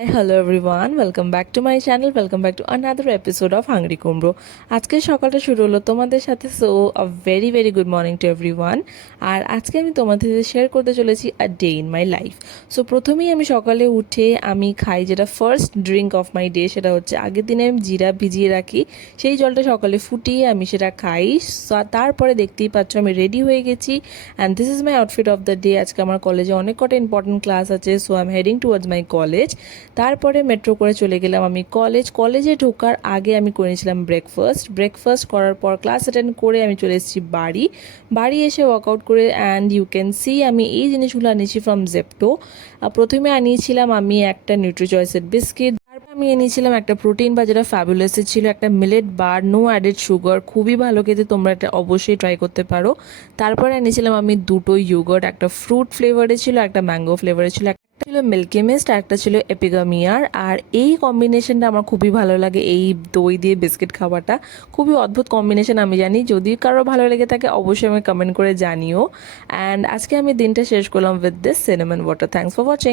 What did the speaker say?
Hi, hello everyone. Welcome back to my channel. Welcome back to another episode of Hungry Kumbro. আজকে সকালটা শুরু হলো তোমাদের সাথে, so a very very good morning to everyone. আর আজকে আমি তোমাদের সাথে শেয়ার করতে চলেছি a day in my life. So প্রথমেই আমি সকালে উঠে আমি খাই যেটা first drink of my day, সেটা হচ্ছে আগের দিনে আমি জিরা ভিজিয়ে রাখি, সেই জলটা সকালে ফুটিয়ে আমি সেটা খাই। তারপরে দেখতেই পাচ্ছ আমি রেডি হয়ে গেছি and this is my outfit of the day. আজকে আমার কলেজে অনেক কটা ইম্পর্টেন্ট ক্লাস আছে, so I am heading towards my college. তারপরে মেট্রো করে চলে গেলাম আমি কলেজে ঢোকার আগে আমি করে নিয়েছিলাম ব্রেকফাস্ট করার পর ক্লাস অ্যাটেন্ড করে আমি চলে এসেছি বাড়ি এসে ওয়ার্কআউট করে অ্যান্ড ইউ ক্যান সি আমি এই জিনিসগুলো আনিয়েছি ফ্রম জেপ্টো। প্রথমে আনিয়েছিলাম আমি একটা নিউট্রিচয়েসের বিস্কিট, তারপর আমি এনেছিলাম একটা প্রোটিন বা যেটা ফ্যাবুলাসের ছিল, একটা মিলেট বার, নো অ্যাডেড সুগার, খুবই ভালো খেতে, তোমরা এটা অবশ্যই ট্রাই করতে পারো। তারপরে এনেছিলাম আমি দুটো ইয়োগার্ট, একটা ফ্রুট ফ্লেভারে ছিল, একটা ম্যাঙ্গো ফ্লেভারে ছিল, একটা ছিল মিল্কি মিস্ট, একটা ছিল এপিগামিয়ার। আর এই কম্বিনেশনটা আমার খুবই ভালো লাগে, এই দই দিয়ে বিস্কিট খাওয়াটা খুবই অদ্ভুত কম্বিনেশন আমি জানি। যদি কারো ভালো লেগে থাকে অবশ্যই আমি কমেন্ট করে জানিও। অ্যান্ড আজকে আমি দিনটা শেষ করলাম with this cinnamon water. Thanks for watching.